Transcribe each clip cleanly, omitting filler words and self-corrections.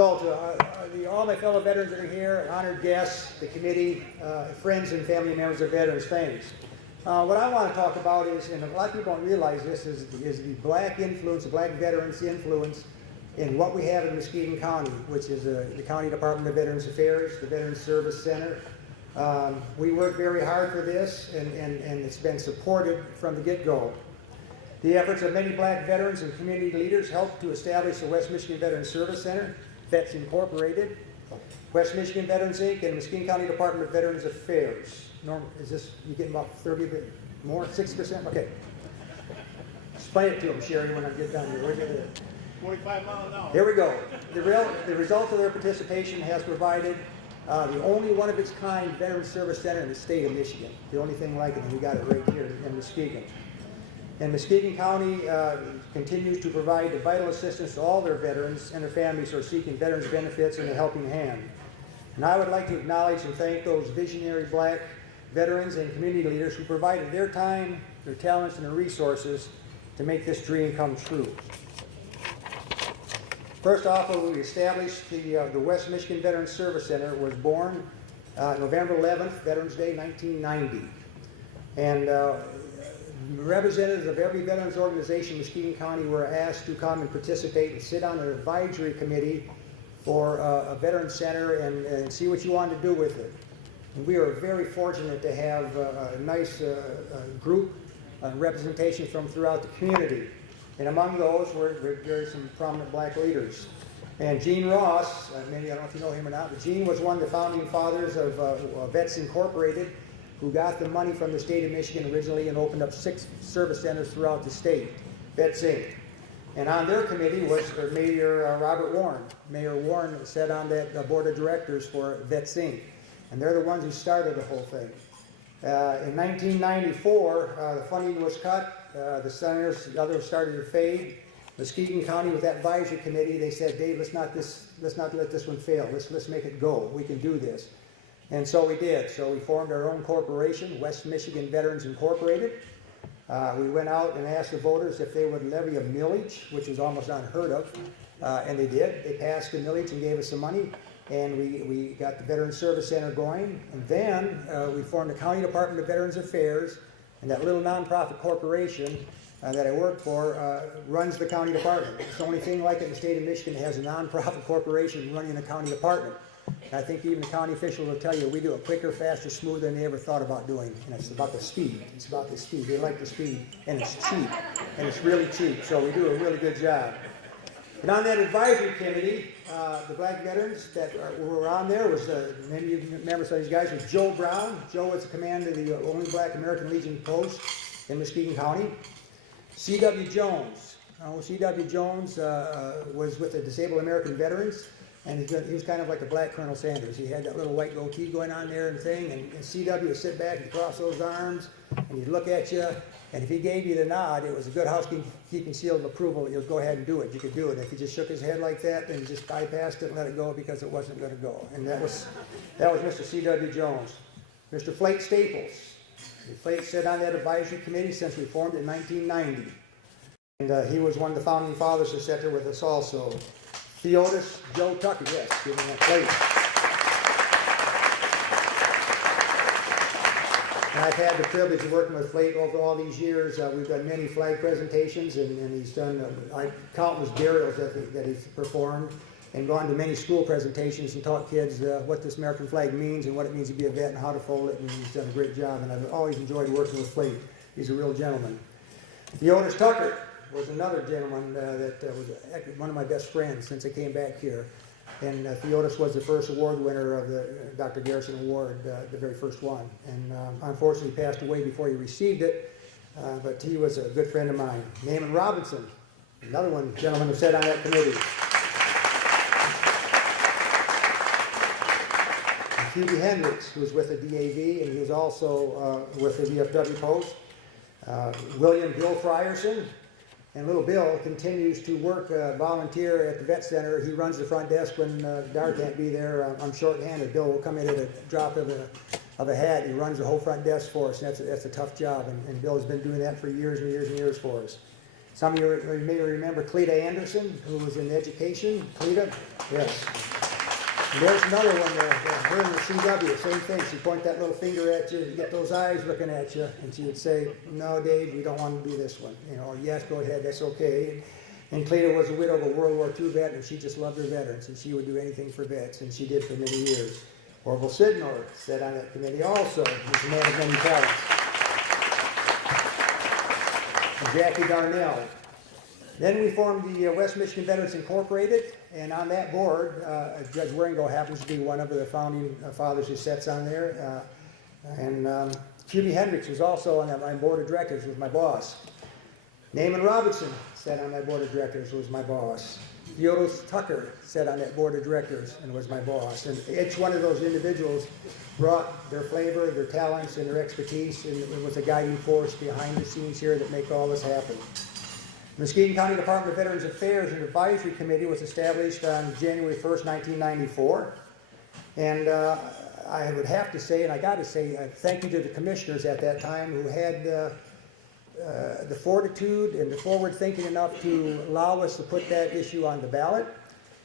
So to all my fellow veterans that are here, honored guests, the committee, friends and family members of veterans, thanks. What I want to talk about is, and a lot of people don't realize this, is the black influence, the black veterans influence in what we have in Muskegon County, which is the County Department of Veterans Affairs, the Veterans Service Center. We work very hard for this, and it's been supported from the get-go. The efforts of many black veterans and community leaders helped to establish the West Michigan Veterans Service Center, Vets Incorporated, West Michigan Veterans Inc., and Muskegon County Department of Veterans Affairs. Norm, is this, you getting about 30 bit more, 6%? Okay. Explain it to them, Sherry, when I get done here. We're gonna, 45 miles an hour. here we go. The result of their participation has provided the only one of its kind Veterans Service Center in the state of Michigan. The only thing like it, and we got it right here in Muskegon. And Muskegon County continues to provide vital assistance to all their veterans and their families who are seeking veterans benefits and a helping hand. And I would like to acknowledge and thank those visionary black veterans and community leaders who provided their time, their talents, and their resources to make this dream come true. First off, when we established the West Michigan Veterans Service Center, was born November 11th, Veterans Day, 1990. And representatives of every veterans organization in Muskegon County were asked to come and participate and sit on an advisory committee for a veterans center and see what you wanted to do with it. And we are very fortunate to have a nice group representation from throughout the community. And among those were some prominent black leaders. And Gene Ross, maybe I don't know if you know him or not, but Gene was one of the founding fathers of Vets Incorporated, who got the money from the state of Michigan originally and opened up 6 service centers throughout the state, Vets Inc. And on their committee was Mayor Robert Warren. Mayor Warren sat on that board of directors for Vets Inc. And they're the ones who started the whole thing. In 1994, the funding was cut. The centers, the others started to fade. Muskegon County, with that advisory committee, they said, Dave, let's not let this one fail. Let's make it go. We can do this. And so we did. So we formed our own corporation, West Michigan Veterans Incorporated. We went out and asked the voters if they would levy a millage, which was almost unheard of, and they did. They passed the millage and gave us some money, and we got the Veterans Service Center going. And then we formed the County Department of Veterans Affairs, and that little nonprofit corporation that I work for runs the county department. It's the only thing like it in the state of Michigan that has a nonprofit corporation running a county department. I think even the county officials will tell you we do it quicker, faster, smoother than they ever thought about doing. And it's about the speed. It's about the speed. They like the speed. And it's cheap. And it's really cheap. So we do a really good job. And on that advisory committee, the black veterans that were on there was, many of you remember some of these guys, was Joe Brown. Joe was the commander of the only black American Legion post in Muskegon County. C.W. Jones. C.W. Jones was with the Disabled American Veterans. And he was kind of like a black Colonel Sanders. He had that little white goatee going on there and thing. And C.W. would sit back and cross those arms, and he'd look at you. And if he gave you the nod, it was a good housekeeping seal of approval. You'll go ahead and do it. You could do it. If he just shook his head like that, then you just bypassed it and let it go because it wasn't going to go. And that was Mr. C.W. Jones. Mr. Flake Staples. Flake sat on that advisory committee since we formed in 1990. And he was one of the founding fathers who sat there with us also. Theodis Joe Tucker, yes, give me that plate. And I've had the privilege of working with Flake over all these years. We've done many flag presentations, and he's done countless burials that he's performed, and gone to many school presentations and taught kids what this American flag means and what it means to be a vet and how to fold it, and he's done a great job, and I've always enjoyed working with Flake. He's a real gentleman. Theodis Tucker was another gentleman that was one of my best friends since I came back here. And Theodis was the first award winner of the Dr. Garrison Award, the very first one. And unfortunately he passed away before he received it, but he was a good friend of mine. Naaman Robinson, another one gentleman who sat on that committee. And Hubie Hendricks, who was with the DAV, and he was also with the VFW post. William Bill Frierson. And little Bill continues to work, volunteer at the Vet Center. He runs the front desk when Dar can't be there. I'm short-handed. Bill will come in at a drop of a hat. He runs the whole front desk for us, and that's a tough job. And Bill has been doing that for years and years and years for us. Some of you may remember Cleta Anderson, who was in education. Cleta, yes. And there's another one there, her in the CW, same thing. She'd point that little finger at you, and get those eyes looking at you, and she would say, no, Dave, we don't want to do this one. You know, or yes, go ahead, that's okay. And Cleta was a widow of a World War II vet, and she just loved her veterans, and she would do anything for vets, and she did for many years. Orville Sidnor sat on that committee also. He's a man of many talents. And Jackie Darnell. Then we formed the West Michigan Veterans Incorporated, and on that board, Judge Waringo happens to be one of the founding fathers who sits on there. Hubie Hendricks was also on my board of directors, was my boss. Naaman Robinson sat on that board of directors, was my boss. Theodos Tucker sat on that board of directors and was my boss. And each one of those individuals brought their flavor, their talents, and their expertise, and it was a guiding force behind the scenes here that make all this happen. The Muskegon County Department of Veterans Affairs and Advisory Committee was established on January 1st, 1994. And I would have to say, and I got to say, thank you to the commissioners at that time who had the fortitude and the forward thinking enough to allow us to put that issue on the ballot.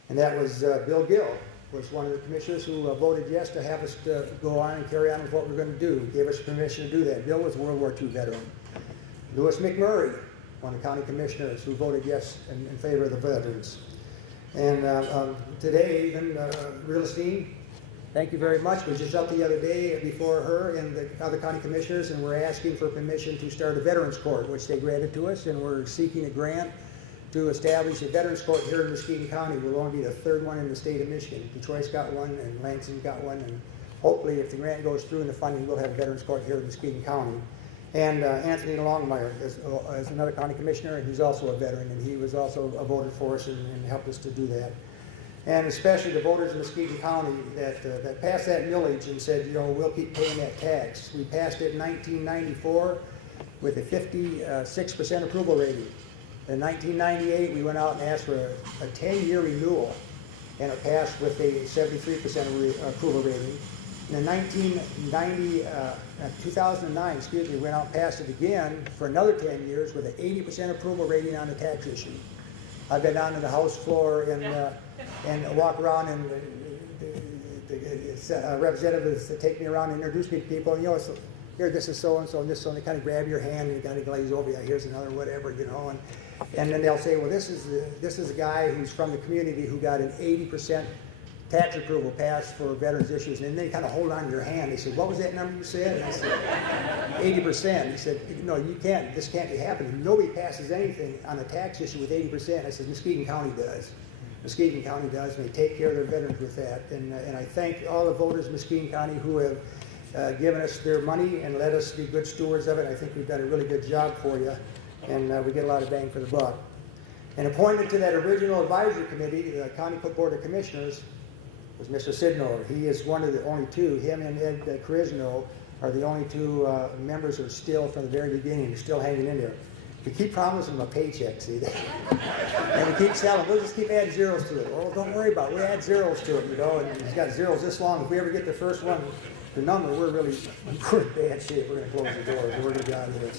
And that was Bill Gill, was one of the commissioners who voted yes to have us to go on and carry on with what we're going to do. Gave us permission to do that. Bill was a World War II veteran. Louis McMurray, one of the county commissioners who voted yes in favor of the veterans. And today, even Real Esteem, thank you very much. We were just up the other day before her and the other county commissioners, and we're asking for permission to start a veterans court, which they granted to us, and we're seeking a grant to establish a veterans court here in Muskegon County. We'll only be the third one in the state of Michigan. Detroit's got one, and Lansing got one, and hopefully, if the grant goes through and the funding, we'll have a veterans court here in Muskegon County. And Anthony Longmire is another county commissioner, and he's also a veteran, and he was also voted for us and helped us to do that. And especially the voters in Muskegon County that passed that millage and said, you know, we'll keep paying that tax. We passed it in 1994 with a 56% approval rating. In 1998, we went out and asked for a 10-year renewal, and it passed with a 73% approval rating. And in 2009, we went out and passed it again for another 10 years with an 80% approval rating on the tax issue. I've been down to the House floor and walk around, and the representatives take me around and introduce me to people. And, you know, so, here, this is so-and-so, and this so, and they kind of grab your hand and kind of glaze over you. Here's another whatever, you know. And then they'll say, well, this is a guy who's from the community who got an 80% tax approval passed for veterans issues. And then they kind of hold on to your hand. They said, what was that number you said? And I said, 80%. He said, no, you can't. This can't be happening. Nobody passes anything on a tax issue with 80%. I said, Muskegon County does. Muskegon County does, and they take care of their veterans with that. And I thank all the voters in Muskegon County who have given us their money and let us be good stewards of it. I think we've done a really good job for you, and we get a lot of bang for the buck. And appointed to that original advisory committee, the County Board of Commissioners, was Mr. Sidnor. He is one of the only two. Him and Ed Carisno are the only two members who are still, from the very beginning, still hanging in there. We keep promising them a paycheck, see? And we keep selling. We'll just keep adding zeros to it. Well, don't worry about it. We add zeros to it, you know, and it's got zeros this long. If we ever get the first one, the number, we're in bad shape. We're going to close the doors. We're going to be out of here.